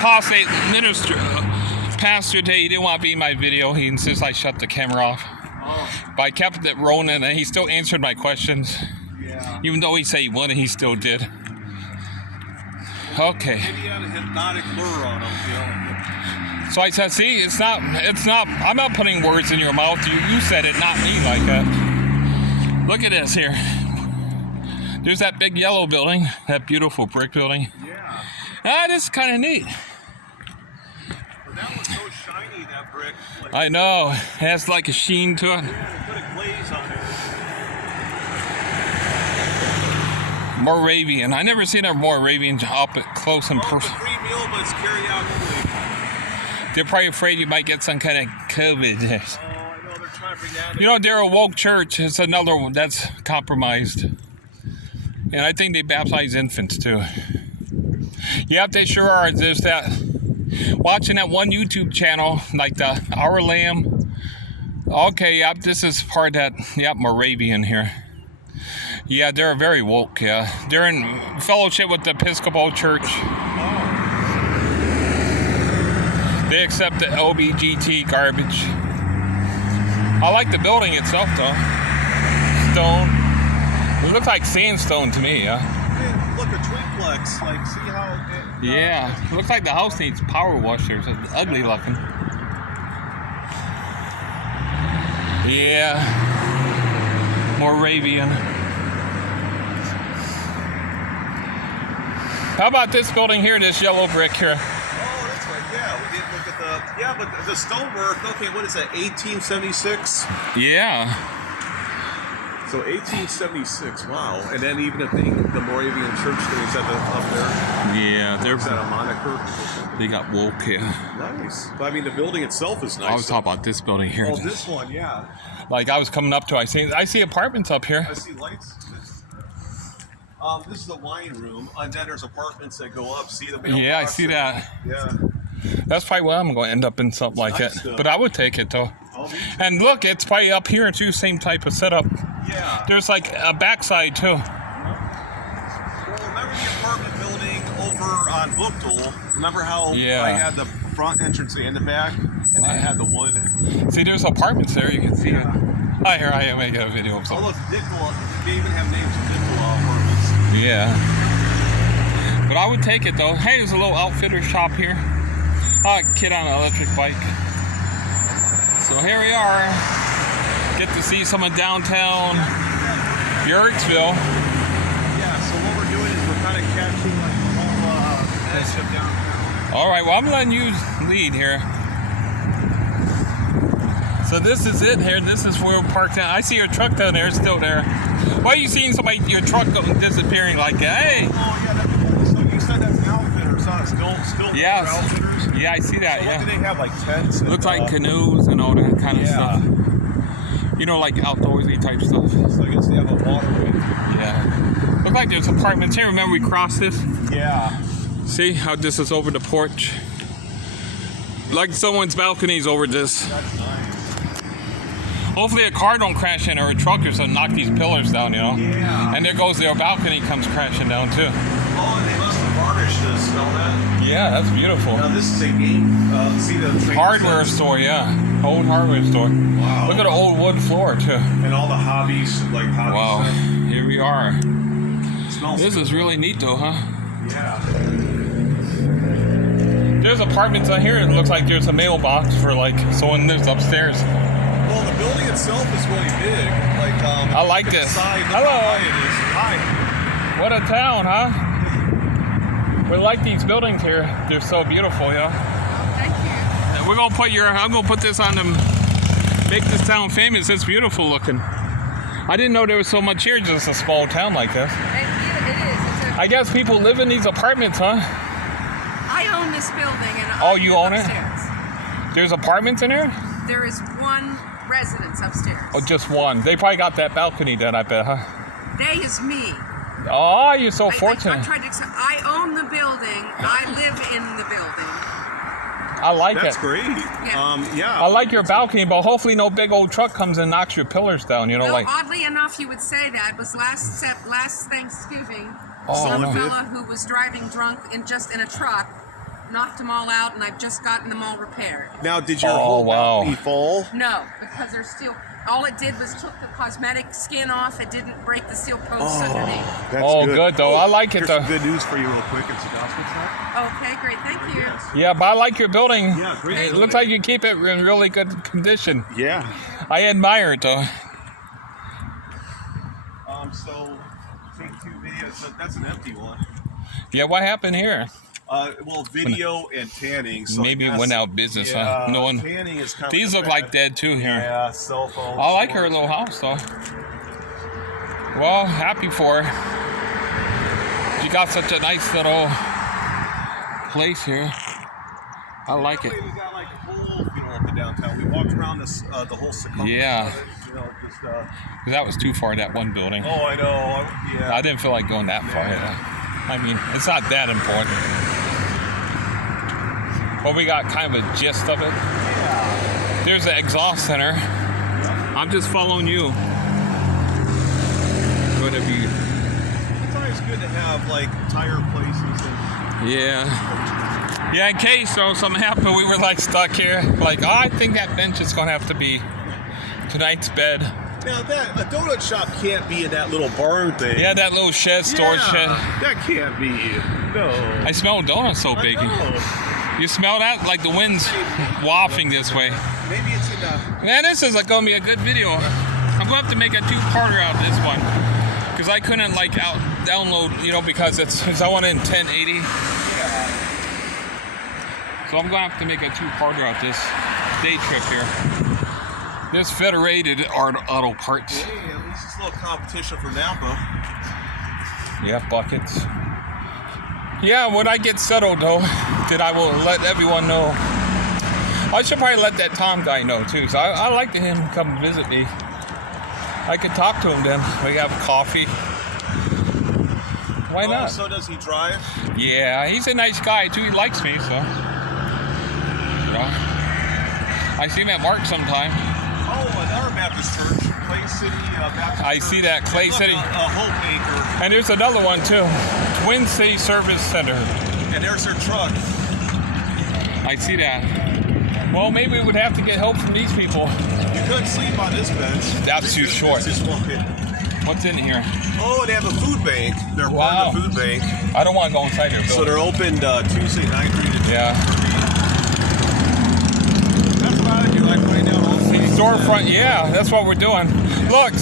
apostate minister, pastor today, he didn't want to be in my video. He insists I shut the camera off. Oh. But I kept it rolling, and he still answered my questions. Yeah. Even though he said he wouldn't, he still did. Okay. Maybe he had a hypnotic lure on him, you know. So I said, see, it's not, I'm not putting words in your mouth. You said it, not me like that. Look at this here. There's that big yellow building, that beautiful brick building. Yeah. This is kind of neat. But that was so shiny, that brick. Like, I know. It has like a sheen to it. yeah, they put a glaze on it. Moravian. I never seen a Moravian up close and Well, it's a personal. free meal, but it's carry out only. They're probably afraid you might get some kind of COVID. Oh, I know, they're trying to bring that in. You know, they're a woke church. It's another one that's compromised. And I think they baptize infants too. Yep, they sure are. There's that, watching that one YouTube channel, like the Our Lamb. Okay, yep, this is part of that, yep, Moravian here. Yeah, they're very woke, yeah. They're in fellowship with the Episcopal Church. Oh. They accept the LBGT garbage. I like the building itself, though. Stone. It looks like sandstone to me, yeah. Hey, look, a twinplex. Like, see how it... Yeah, it looks like the house needs power washers. It's ugly looking. Yeah. Moravian. How about this building here, this yellow brick here? Oh, that's right. Yeah, we didn't look at the... Yeah, but the stonework, okay, what is that, 1876? Yeah. So 1876, wow. And then even if the Moravian Church stays up there. Yeah, Is that a moniker? they got woke here. Nice. But I mean, the building itself is nice. I was talking about this building here. Oh, this one, yeah. Like I was coming up to, I see apartments up here. I see lights. This is the wine room, and then there's apartments that go up. See the mailbox? Yeah, I see that. Yeah. That's probably why I'm going to end up in something like nice, that. though. But I would take it though. Oh, me too. And look, it's probably up here too, same type of setup. Yeah. There's like a backside too. Well, remember the apartment building over on Booktool? Remember how Yeah. I had the front entrance and the back, and I had the wood? See, there's apartments there. You can see Yeah. it. Hi, here I am making a video of Oh, something. look, Dickola. They even have names of Dickola apartments. Yeah. But I would take it though. Hey, there's a little outfitter shop here. A kid on an electric bike. So here we are. Get to see some of downtown Uhrichsville. Yeah, so what we're doing is we're kind of catching like the whole edge of downtown. All right, well, I'm letting you lead here. So this is it here. This is where we're parked down. I see your truck down there. It's still there. Why are you seeing your truck disappearing like that? Hey. Oh, yeah, that's cool. So you said that's an outfitter. So it's still Yes. outfitters? Yeah, I see that, So yeah. what do they have, like tents? And, Looks like canoes and all that kind of yeah. stuff. You know, like outdoorsy type stuff. So I guess they have a waterway. Yeah. Look like there's apartments here. Remember we crossed this? Yeah. See how this is over the porch? Like someone's balcony's over this. That's nice. Hopefully a car don't crash in or a truck or something, knock these pillars down, you know? Yeah. And there goes their balcony comes crashing down too. Oh, and they must have varnished this, smell that? Yeah, that's beautiful. Now this is a game, see the train Hardware sets? store, yeah. Old hardware store. Wow. Look at the old wood floor too. And all the hobbies, like hobbies. Wow, here we are. It smells This good. is really neat though, huh? Yeah. There's apartments on here. It looks like there's a mailbox for like someone lives upstairs. Well, the building itself is really big. Like, I like this. Inside, look Hello. how high it is. Hi. What a town, huh? We like these buildings here. They're so beautiful, yeah. Thank you. We're gonna I'm gonna put this on them. Make this town famous. It's beautiful looking. I didn't know there was so much here. Just a small town like this. It is. I guess people live in these apartments, huh? I own this building, and Oh, I you live own it? upstairs. There's apartments in here? There is one residence upstairs. Oh, just one. They probably got that balcony then, I bet, huh? They is me. Oh, you're so I fortunate. tried to. I own the building. I live in the building. I like That's it. great. Yeah. I like your balcony, but hopefully no big old truck comes and knocks your pillars down, you know, Well, like... oddly enough, you would say that was last Thanksgiving. Oh, some no. fella who was driving drunk in a truck knocked them all out, and I've just gotten them all repaired. Now, did your Oh, whole wow. balcony fall? No, because they're still. All it did was took the cosmetic skin off. It didn't break the steel posts underneath. That's Oh, good, though. I like it, Here's though. some good news for you real quick. It's a gospel track. Okay, great. Thank you. Yeah, but I like your building. Yeah, great It building. looks like you keep it in really good condition. Yeah. I admire it, though. So take 2 videos. So that's an empty one. Yeah, what happened here? Well, video and tanning. So Maybe it went out of business, yeah, huh? No one. Tanning is kind These of look like dead too here. Yeah, cell phone. I like her storage. little house though. Well, happy for her. She got such a nice little place here. I like it. We got like a whole, up in downtown. We walked around this, the whole circumference. Yeah. of it, just. 'Cause that was too far, that one building. Oh, I know. Yeah. I didn't feel like going that far. I mean, it's not that important. But we got kind of a gist of it. Yeah. There's an exhaust center. I'm just following you. Whatever you. It's always good to have like tire places. And, Yeah. Yeah, in case though something happened, we were like stuck here. Like, oh, I think that bench is gonna have to be tonight's bed. now a donut shop can't be in that little barn thing. Yeah, that little shed, storage shed. That can't be. No. I smell donuts so big. I know. You smell that? Like the wind's wafting this way. Maybe it's in the. Man, this is like gonna be a good video. I'm gonna have to make a 2-parter out of this one. Because I couldn't like download, because it's I want it in 1080. So I'm gonna have to make a 2-parter out this day trip here. This Federated Auto Parts. Hey, at least it's a little competition for Napa. Yeah, buckets. Yeah, when I get settled though, then I will let everyone know. I should probably let that Tom guy know too. So I like to him come visit me. I could talk to him then. We have coffee. Why not? So does he drive? Yeah, he's a nice guy too. He likes me, so. I see him at Mark sometime. Oh, another Baptist church, Clay City Baptist I church. see that, Clay Look, City. A Hope Acre. And there's another one too. Twin City Service Center. And there's their truck. I see that. Well, maybe we would have to get help from these people. You couldn't sleep on this bench. That's too short. This is one. What's in here? Oh, they have a food bank. They're Wow. part of the food bank. I don't want to go inside their So building. they're opened Tuesday, 9:30 to 10. Yeah. That's what I do. I find out all the Storefront, yeah, that's what we're doing. Look,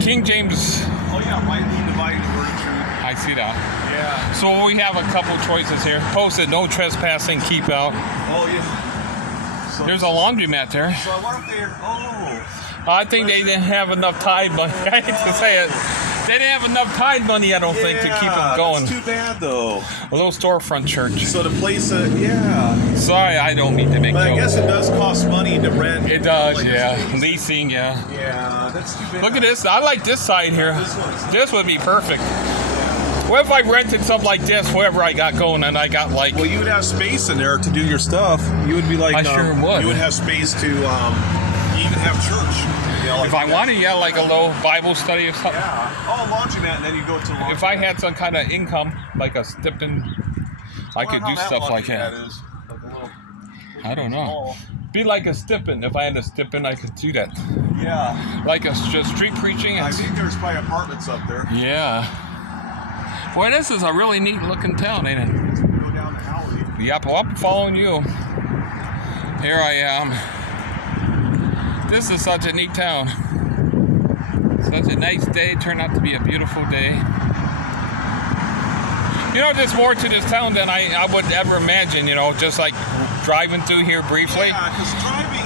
King James. Oh, yeah, rightly dividing the word of truth. I see that. Yeah. So we have a couple choices here. Posted no trespassing, keep out. Oh, yeah. So, There's a laundromat there. so I wonder if they're. Oh. I think they didn't have enough Tide money. I hate to say it. They didn't have enough Tide money, I don't think, to keep them going. That's too bad, though. A little storefront church. So the place, yeah. Sorry, I don't mean to make But I guess jokes. it does cost money to rent. It does, like, yeah. space. Leasing, yeah. Yeah, that's too bad. Look at this. I like this side here. This one's- This would be perfect. What if I rented something like this, whatever I got going, and I got like... Well, you would have space in there to do your stuff. You would be like, I sure would. You would have space to even have church. You know, like If I wanted, yeah, like a little Bible study or something. Yeah. Oh, laundromat, and then you go to laundromat. If I had some kind of income, like a stipend, I could do stuff like that. Is. Like a little, I don't know. small. Be like a stipend. If I had a stipend, I could do that. Yeah. Like a just street preaching. I And, think there's probably apartments up there. yeah. Boy, this is a really neat looking town, ain't it? Go down the alley. Yep, well, I'm following you. Here I am. This is such a neat town. Such a nice day. Turned out to be a beautiful day. There's more to this town than I would ever imagine, just like driving through here briefly. Yeah, because driving,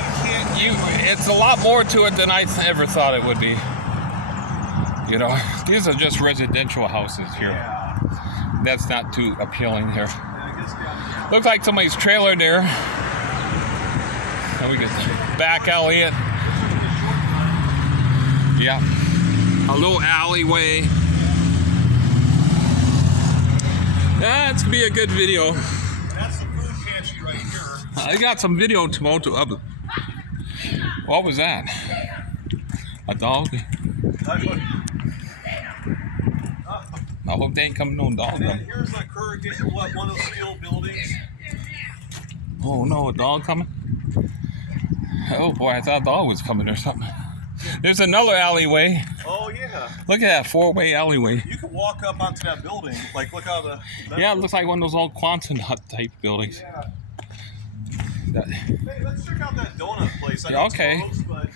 you can't. It's a lot more to it than I ever thought it would be. These are just residential houses here. Yeah. That's not too appealing here. I guess down Looks like somebody's trailer there. And we could back alley it. Yeah. A little alleyway. That's gonna be a good video. That's the food pantry right here. I got some video tomorrow. What was that? A dog? I hope they ain't coming no dog. And then here's like one of those steel buildings. Oh no, a dog coming? Oh boy, I thought a dog was coming or something. There's another alleyway. Oh yeah. Look at that 4-way alleyway. You can walk up onto that building. Like, look how the. Yeah, it looks like one of those old Quonset hut type buildings. Yeah. That- Hey, let's check out that donut place. I know Yeah, it's okay. closed, but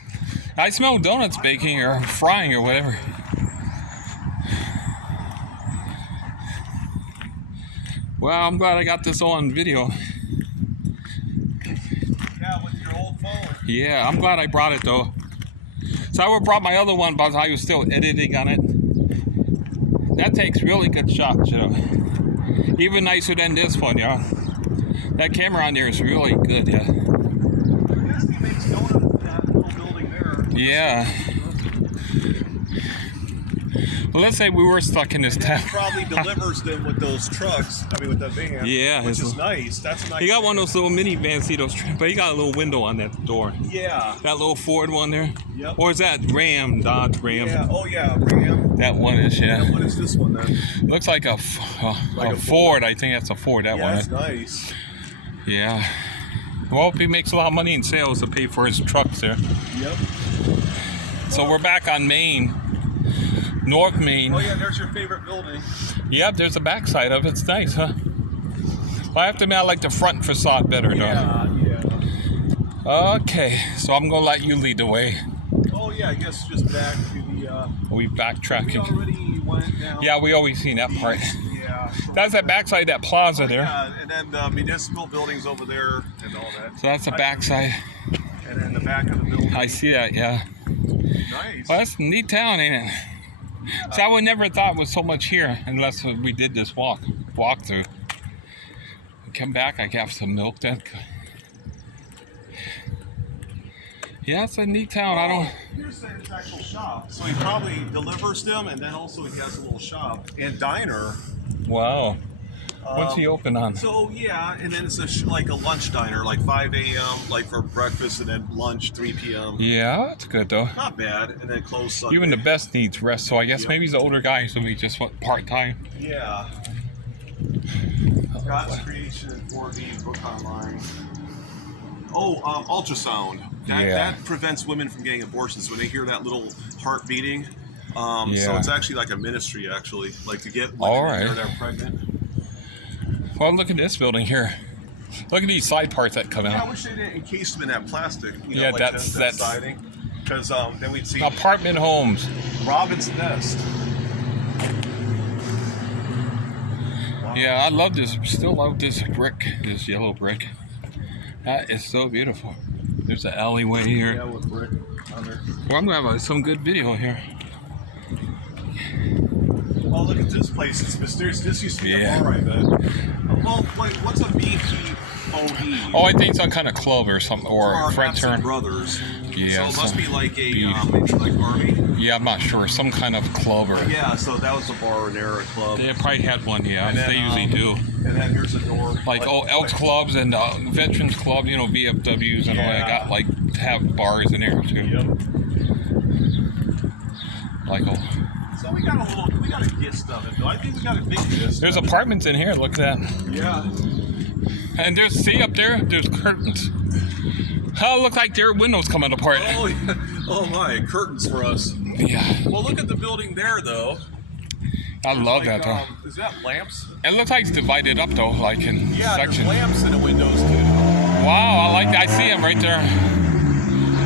I smell donuts baking or frying or whatever. Well, I'm glad I got this on video. yeah, with your old phone. Yeah, I'm glad I brought it though. So I would have brought my other one, but I was still editing on it. That takes really good shots, you know. Even nicer than this one, yeah. That camera on there is really good, yeah. I guess he makes donuts in that little building there. Yeah. Well, let's say we were stuck in this And town. he probably delivers them with those trucks. I mean, with the van. Yeah, which his- is nice. That's a nice. He got one of those little minivans, see those, but he got a little window on that door. Yeah. That little Ford one there? Yep. Or is that Ram, Dodge Ram? Yeah. Oh yeah, Ram. That one is, yeah. What is this one then? Looks like a Like a Ford. I think that's a Ford, that Yeah, one. that's nice. Yeah. Well, he makes a lot of money in sales to pay for his trucks there. Yep. So we're back on Main, North Main. Oh yeah, there's your favorite building. Yep, there's the backside of it. It's nice, huh? Well, I have to admit, I like the front facade better, though. Yeah. Okay, so I'm gonna let you lead the way. Oh yeah, I guess just back to the. We We backtracking. already went down. Yeah, we always seen that part. Yeah. That's that backside, that plaza there. Yeah, and then the municipal buildings over there and all that. So that's the backside. And then the back of the building. I see that, yeah. Nice. Well, that's a neat town, ain't it? So I would never thought was so much here unless we did this walk through. Come back, I have some milk then. Yeah, it's a neat town. I don't. Here's his actual shop. So he probably delivers them, and then also he has a little shop and diner. Wow. What's he open on? So yeah, and then it's like a lunch diner, like 5 a.m. like for breakfast, and then lunch 3 p.m. Yeah, that's good though. Not bad, and then close Sunday. Even the best needs rest, so I guess maybe he's an older guy, so he just went part-time. Yeah. God's creation in 4D, book online. Oh, ultrasound. Yeah. That prevents women from getting abortions when they hear that little heart beating. So Yeah. it's actually like a ministry, actually, like to get All women in right. there that are pregnant. Well, look at this building here. Look at these side parts that come Yeah, I out. wish they didn't encase them in that plastic. You know, Yeah, like that's- that that's- siding. Because then we'd see Apartment homes. Robin's Nest. Wow. Yeah, I love this. Still love this brick, this yellow brick. That is so beautiful. There's an alleyway here. Yeah, with brick on there. Well, I'm gonna have some good video here. Oh, look at this place. It's mysterious. This used to be Yeah. a bar, I bet. Well, wait, what's a BPOD? Oh, I think some kind of club or something, or Our French Epson turn. Brothers. Yeah, So it must some be like a beef. maybe like Army. Yeah, I'm not sure. Some kind of club or. Yeah, so that was a bar and era club. They probably had one. Yeah, And then, they usually do. And then here's a door. Like Elks clubs and veterans clubs, you know, VFWs and all that. Yeah. Got like have bars in there too. Yep. Like So we got a gist of it though. I think we got a big gist. there's of it. apartments in here. Look at that. Yeah. And there's see up there. There's curtains. Oh, it looks like their windows coming apart. Oh, yeah. Oh my, curtains for us. Yeah, Well, look at the building there though. I love Like, that though. is that lamps? It looks like it's divided up though, like in Yeah, sections. there's lamps in the windows too. Wow, I like that. I see them right there.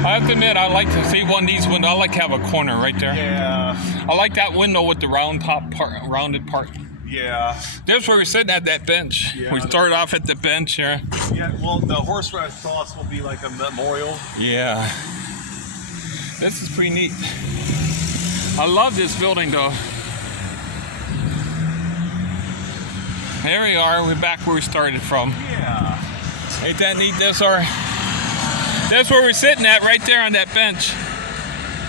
I have to admit, I like to see one of these windows. I like to have a corner right there. Yeah. I like that window with the rounded part. Yeah. There's where we're sitting at that bench. Yeah, We started off at the bench here. Yeah. Well, the horse ride sauce will be like a memorial. Yeah. This is pretty neat. I love this building though. There we are. We're back where we started from. Yeah. Ain't that neat? That's where we're sitting at, right there on that bench.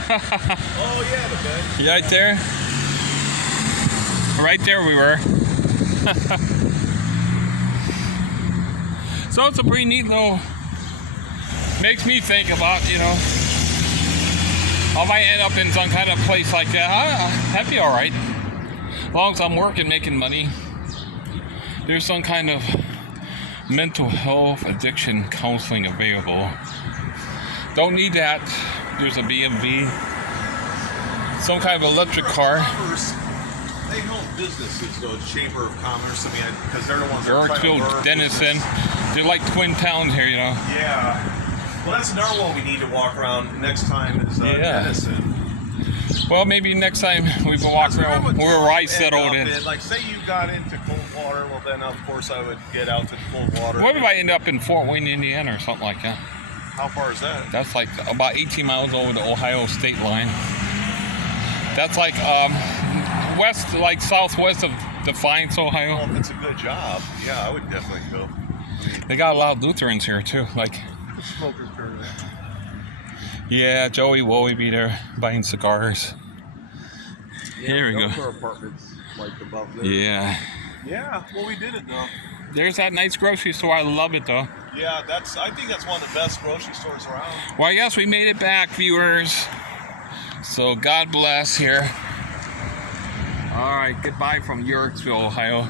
Oh yeah, the bench. You right there? Right there we were. So it's a pretty neat little, makes me think about, you know, if I end up in some kind of place like that, that'd be all right. As long as I'm working, making money. There's some kind of mental health addiction counseling available. Don't need that. There's a BMV. Some kind of electric car. They help businesses, though, Chamber of Commerce. I mean, because they're the ones that are trying to Uhrichsville, lure Denison. business. They're like twin towns here, you know. Yeah. Well, that's another one we need to walk around next time is Denison. Well, maybe next time we can walk around where I settled in. Like, say you got into cold water, well, then, of course, I would get out to the cold water. What if I end up in Fort Wayne, Indiana, or something like that? How far is that? That's like about 18 miles over the Ohio state line. That's like west, like southwest of Defiance, Ohio. Well, if it's a good job, yeah, I would definitely go. They got a lot of Lutherans here too. Like, Smokers paradise. yeah, Joey Woey be there buying cigars. Here we go. Those are apartments like above there. Yeah. Yeah, well, we did it though. There's that nice grocery store. I love it though. Yeah, I think that's one of the best grocery stores around. Well, yes, we made it back, viewers. So God bless here. All right, goodbye from Uhrichsville, Ohio.